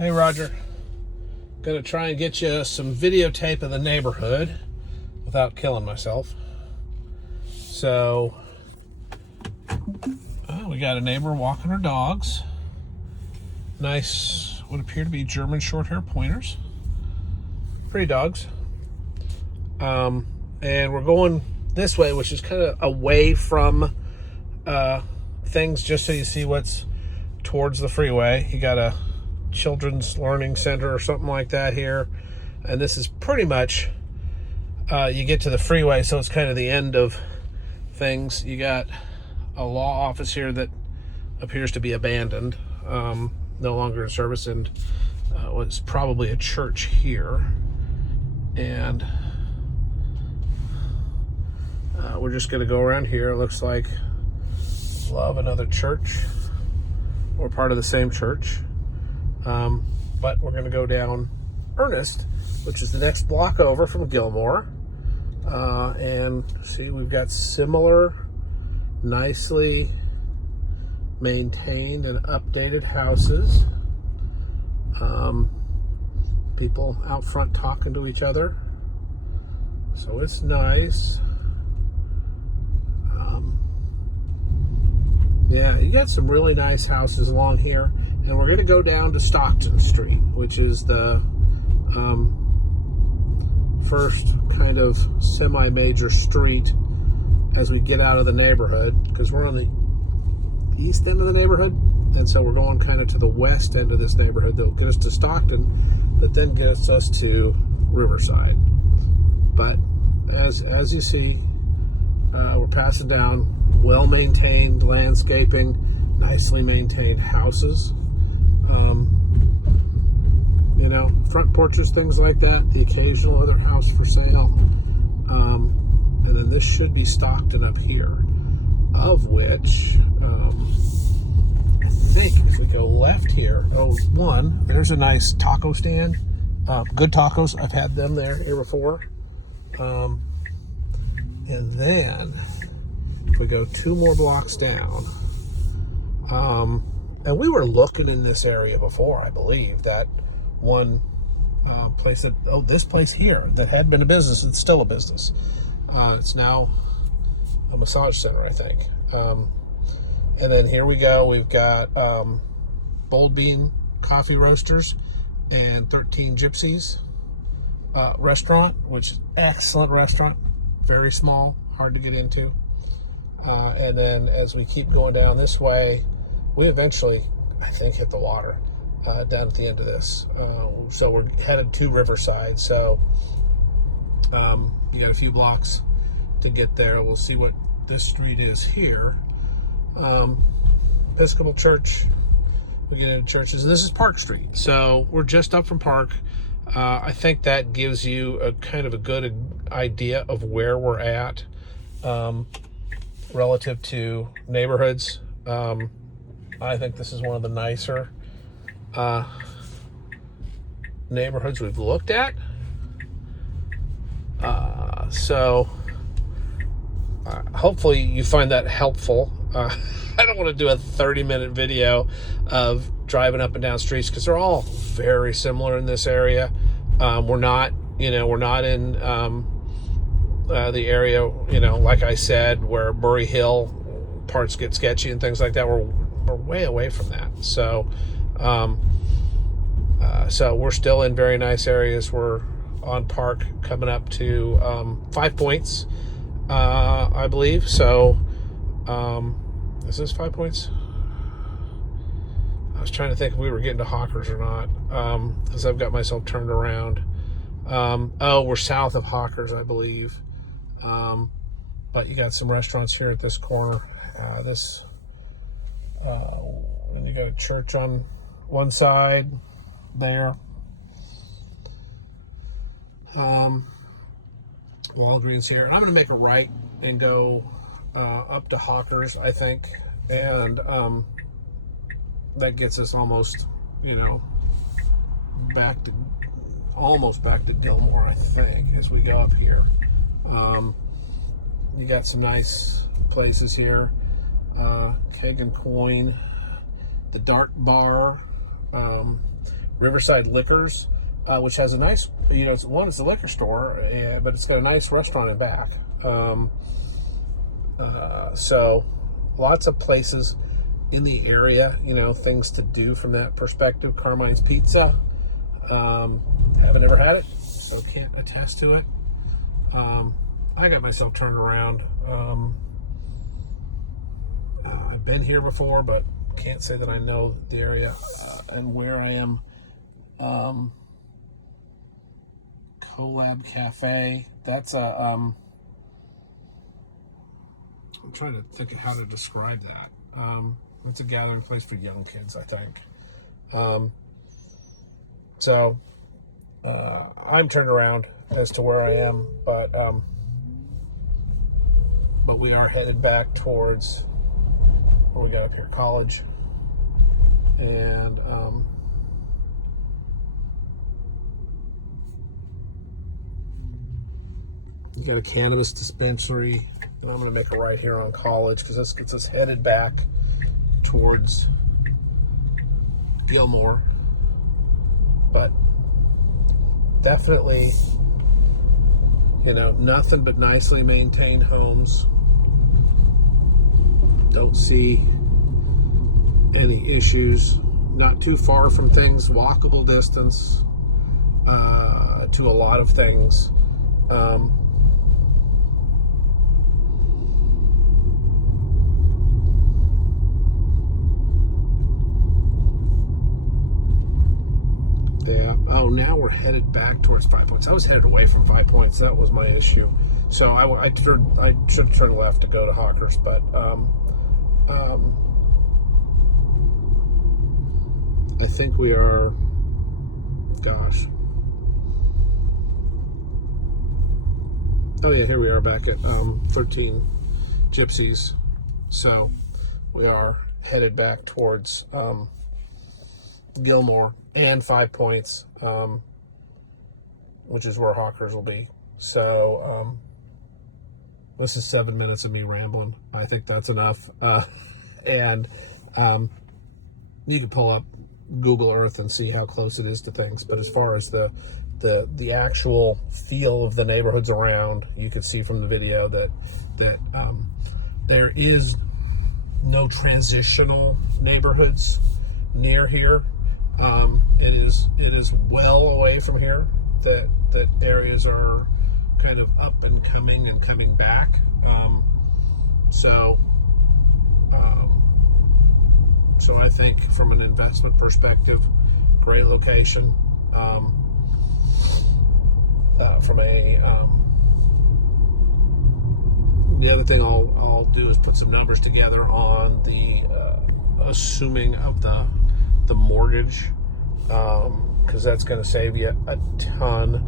Hey Roger, gonna try and get you some videotape of the neighborhood without killing myself. So, we got a neighbor walking her dogs. Nice, what appear to be German short-hair pointers. Pretty dogs. And we're going this way, which is kind of away from things, just so you see what's towards the freeway. You got a children's learning center or something like that here, and this is pretty much you get to the freeway, so it's kind of the end of things. You got a law office here that appears to be abandoned, no longer in service, and was probably a church here. And we're just going to go around here. It looks like Love, another church, or part of the same church. But we're going to go down Ernest, which is the next block over from Gilmore. And see, we've got similar, nicely maintained and updated houses. People out front talking to each other. So it's nice. Yeah, you got some really nice houses along here. And we're going to go down to Stockton Street, which is the first kind of semi-major street as we get out of the neighborhood, because we're on the east end of the neighborhood, and so we're going kind of to the west end of this neighborhood that'll get us to Stockton, that then gets us to Riverside. But as you see, we're passing down well-maintained landscaping, nicely maintained houses. Front porches, things like that. The occasional other house for sale. And then this should be Stockton up here, of which I think if we go left here, there's a nice taco stand. Good tacos. I've had them here before. And then if we go 2 more blocks down, and we were looking in this area before, I believe, that one place this place here that had been a business, it's still a business. It's now a massage center, I think. And then here we go. We've got Bold Bean Coffee Roasters and 13 Gypsies restaurant, which is excellent restaurant. Very small, hard to get into. And then as we keep going down this way, we eventually, I think, hit the water down at the end of this. So we're headed to Riverside. So you got a few blocks to get there. We'll see what this street is here. Episcopal Church. We get into churches. And this is Park Street. So we're just up from Park. I think that gives you a kind of a good idea of where we're at relative to neighborhoods. I think this is one of the nicer neighborhoods we've looked at. So hopefully you find that helpful. I don't want to do a 30-minute video of driving up and down streets, because they're all very similar in this area. We're not in the area, like I said, where Murray Hill parts get sketchy and things like that. We're way away from that. So we're still in very nice areas. We're on Park, coming up to 5 Points, I believe. So is this 5 Points? I was trying to think if we were getting to Hawkers or not, because I've got myself turned around. We're south of Hawkers, I believe. But you got some restaurants here at this corner. And you got a church on one side there. Walgreens here. And I'm going to make a right and go up to Hawkers, I think. And that gets us almost back to Gilmore, I think, as we go up here. You got some nice places here. Keg and Coin, the Dark Bar, Riverside Liquors, which has a nice, it's a liquor store, but it's got a nice restaurant in back. So lots of places in the area, things to do from that perspective. Carmine's Pizza, haven't ever had it, so can't attest to it. I got myself turned around. I've been here before, but can't say that I know the area and where I am. Collab Cafe, that's a I'm trying to think of how to describe that. It's a gathering place for young kids, I think. So I'm turned around as to where I am, but we are headed back towards what we got up here, college, and you got a cannabis dispensary, and I'm going to make a right here on college because this gets us headed back towards Gilmore. But definitely, nothing but nicely maintained homes. Don't see any issues. Not too far from things, walkable distance to a lot of things. Yeah. Oh, now we're headed back towards 5 Points. I was headed away from 5 Points. That was my issue. So I should turn left to go to Hawkers, but I think we are. Gosh. Oh yeah, here we are back at 13 Gypsies. So we are headed back towards Gilmore and 5 Points, which is where Hawkers will be. So this is 7 minutes of me rambling. I think that's enough. And you can pull up Google Earth and see how close it is to things. But as far as the actual feel of the neighborhoods around, you can see from the video that there is no transitional neighborhoods near here. It is well away from here that areas are kind of up and coming back. So I think from an investment perspective, great location. The other thing I'll do is put some numbers together on the assuming of the mortgage, because that's going to save you a ton.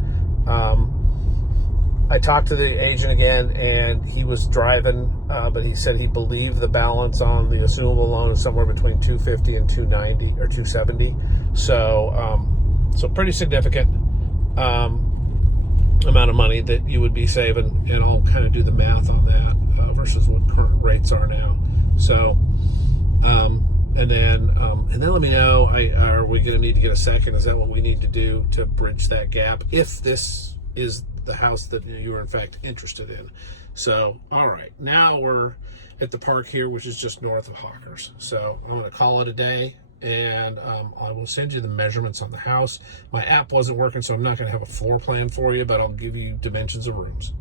I talked to the agent again, and he was driving, but he said he believed the balance on the assumable loan is somewhere between $250 and $290 or $270. So pretty significant amount of money that you would be saving, and I'll kind of do the math on that versus what current rates are now. So, and then let me know. Are we going to need to get a second? Is that what we need to do to bridge that gap? If this is the house that you are in fact interested in. So, all right, now we're at the park here, which is just north of Hawkers. So I'm going to call it a day, and I will send you the measurements on the house. My app wasn't working, so I'm not going to have a floor plan for you, but I'll give you dimensions of rooms.